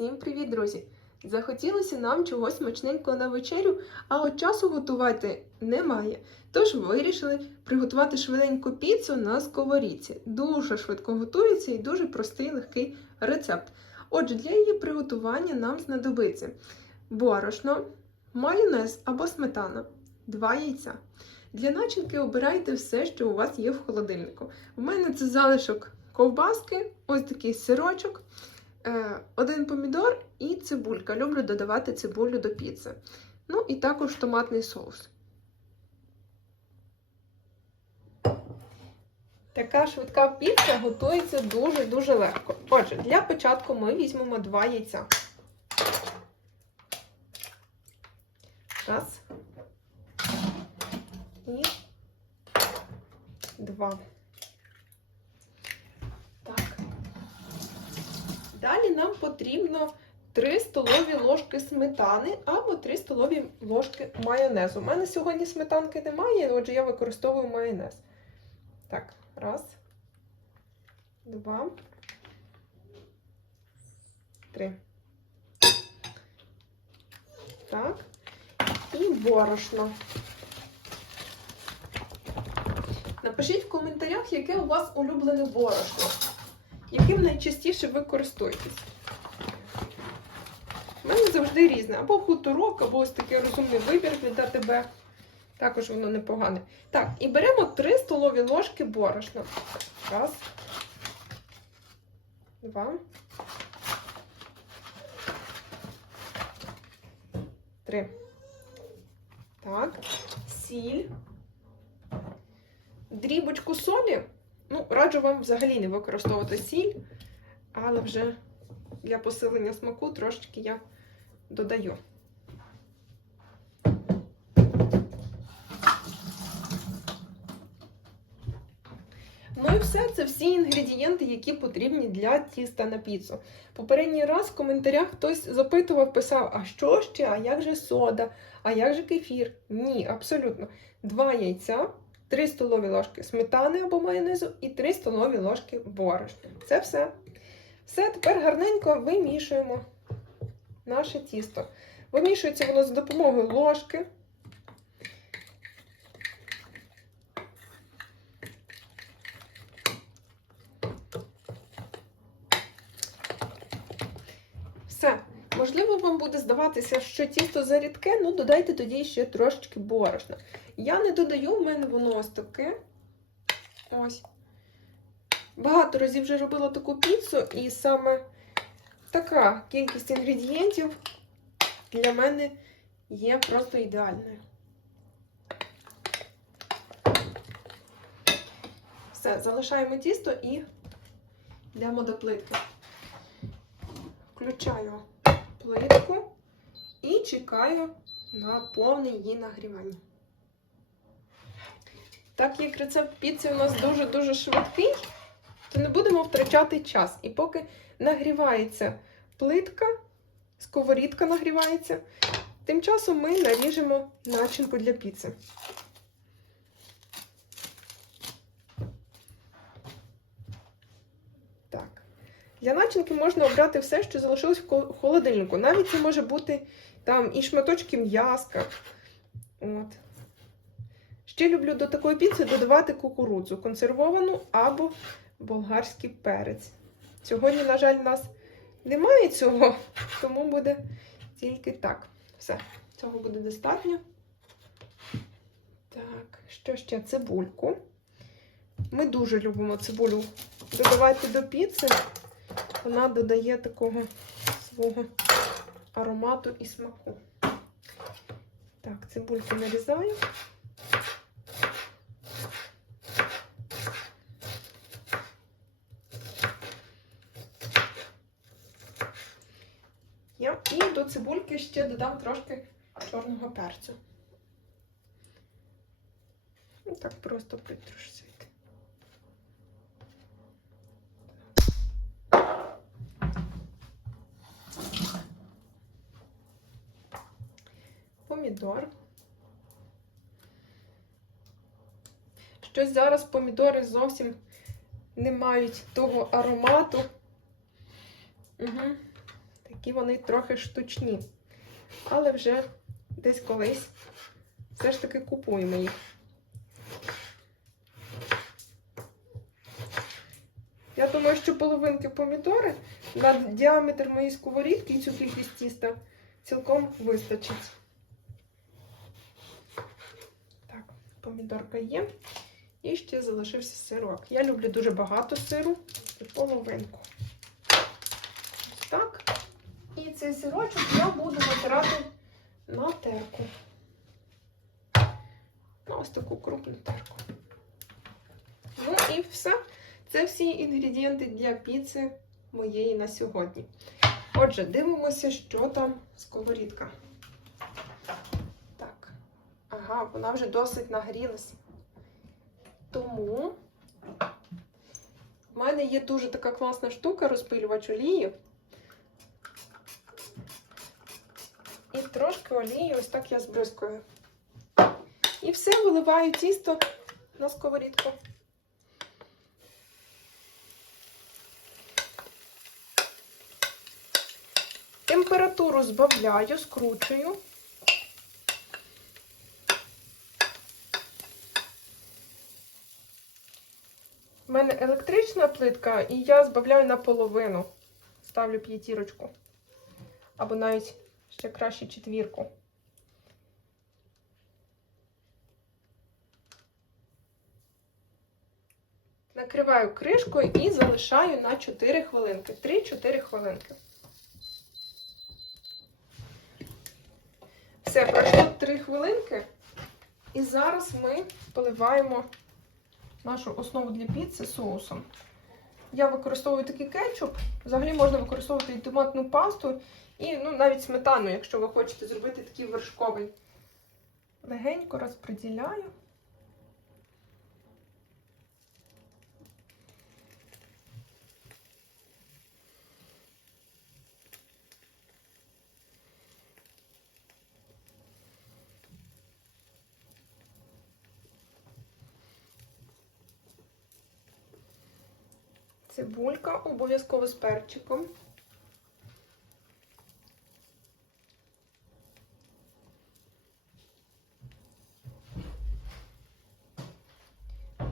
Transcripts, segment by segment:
Всім привіт, друзі! Захотілося нам чогось смачненького на вечерю, а от часу готувати немає. Тож вирішили приготувати швиденьку піцу на сковорідці. Дуже швидко готується і дуже простий легкий рецепт. Отже, для її приготування нам знадобиться борошно, майонез або сметана, 2 яйця. Для начинки обирайте все, що у вас є в холодильнику. У мене це залишок ковбаски, ось такий сирочок. Е, один помідор і цибулька. Люблю додавати цибулю до піци. Ну і також томатний соус. Така швидка піца готується дуже-дуже легко. Отже, для початку ми візьмемо два яйця. Раз. І два. Так. Далі нам потрібно 3 столові ложки сметани або 3 столові ложки майонезу. У мене сьогодні сметанки немає, отже, я використовую майонез. Так, раз, два, три. Так. І борошно. Напишіть в коментарях, яке у вас улюблене борошно яким найчастіше ви користуєтесь. У мене завжди різне. Або хуторок, або ось такий розумний вибір від АТБ. Також воно непогане. Так, і беремо 3 столові ложки борошна. Раз. Два. Три. Так. Сіль. Дрібочку солі. Ну, раджу вам взагалі не використовувати сіль, але вже для посилення смаку трошечки я додаю. Ну і все, це всі інгредієнти, які потрібні для тіста на піцу. Попередній раз в коментарях хтось запитував, писав, а що ще, а як же сода, а як же кефір? Ні, абсолютно. Два яйця. 3 столові ложки сметани або майонезу і 3 столові ложки борошна. Це все. Все, тепер гарненько вимішуємо наше тісто. Вимішується воно за допомогою ложки. Все. Можливо, вам буде здаватися, що тісто зарідке, ну додайте тоді ще трошечки борошна. Я не додаю, в мене воно ось таке. Ось. Багато разів вже робила таку піцу, і саме така кількість інгредієнтів для мене є просто ідеальною. Все, залишаємо тісто і йдемо до плитки. Включаю плитку і чекаю на повне її нагрівання. Так як рецепт піци у нас дуже-дуже швидкий, то не будемо втрачати час. І поки нагрівається плитка, сковорідка нагрівається, тим часом ми наріжемо начинку для піци. Так. Для начинки можна обрати все, що залишилось в холодильнику. Навіть це може бути там і шматочки м'яска. От. Ще люблю до такої піци додавати кукурудзу, консервовану або болгарський перець. Сьогодні, на жаль, у нас немає цього, тому буде тільки так. Все, цього буде достатньо. Так, що ще? Цибульку. Ми дуже любимо цибулю додавати до піци. Вона додає такого свого аромату і смаку. Так, цибульку нарізаю. І до цибульки ще додам трошки чорного перцю. І так просто притрушити. Помідор. Щось зараз помідори зовсім не мають того аромату. Угу. такі вони трохи штучні. Але вже десь колись все ж таки купуємо їх. Я думаю, що половинки помідори на діаметр моєї сковорідки і цю кількість тіста цілком вистачить. Так, помідорка є. І ще залишився сирок. Я люблю дуже багато сиру і половинку. Так. І цей сирочок я буду натирати на терку. На ось таку крупну терку. Ну і все. Це всі інгредієнти для піци моєї на сьогодні. Отже, дивимося, що там сковорідка. Ага, вона вже досить нагрілась. Тому в мене є дуже така класна штука розпилювач олії. І трошки олії ось так я збризкую. І все виливаю тісто на сковорідку. Температуру збавляю, скручую. У мене електрична плитка, і я збавляю наполовину. Ставлю п'ятірочку. Або навіть ще краще четвірку. Накриваю кришкою і залишаю на 4 хвилинки. 3-4 хвилинки. Все, пройшло 3 хвилинки. І зараз ми поливаємо нашу основу для піци соусом. Я використовую такий кетчуп. Взагалі можна використовувати і томатну пасту, і ну, навіть сметану, якщо ви хочете зробити такий вершковий. Легенько розподіляю. Цибулька обов'язково з перчиком.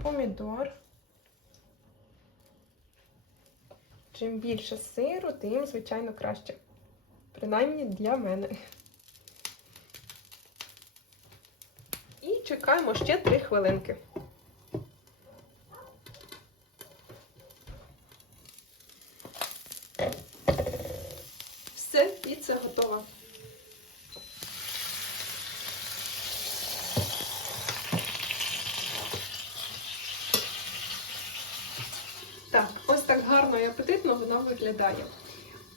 Помідор. Чим більше сиру, тим, звичайно, краще. Принаймні для мене. І чекаємо ще 3 хвилинки. Все, піца готова. Так, ось так гарно і апетитно вона виглядає.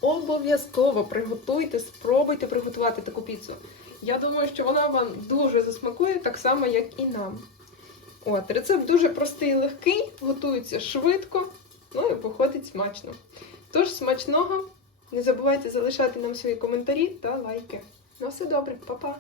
Обов'язково приготуйте, спробуйте приготувати таку піцу. Я думаю, що вона вам дуже засмакує, так само, як і нам. От, рецепт дуже простий і легкий, готується швидко, ну і походить смачно. Тож, смачного! Не забувайте залишати нам свої коментарі та лайки. На все добре, па-па!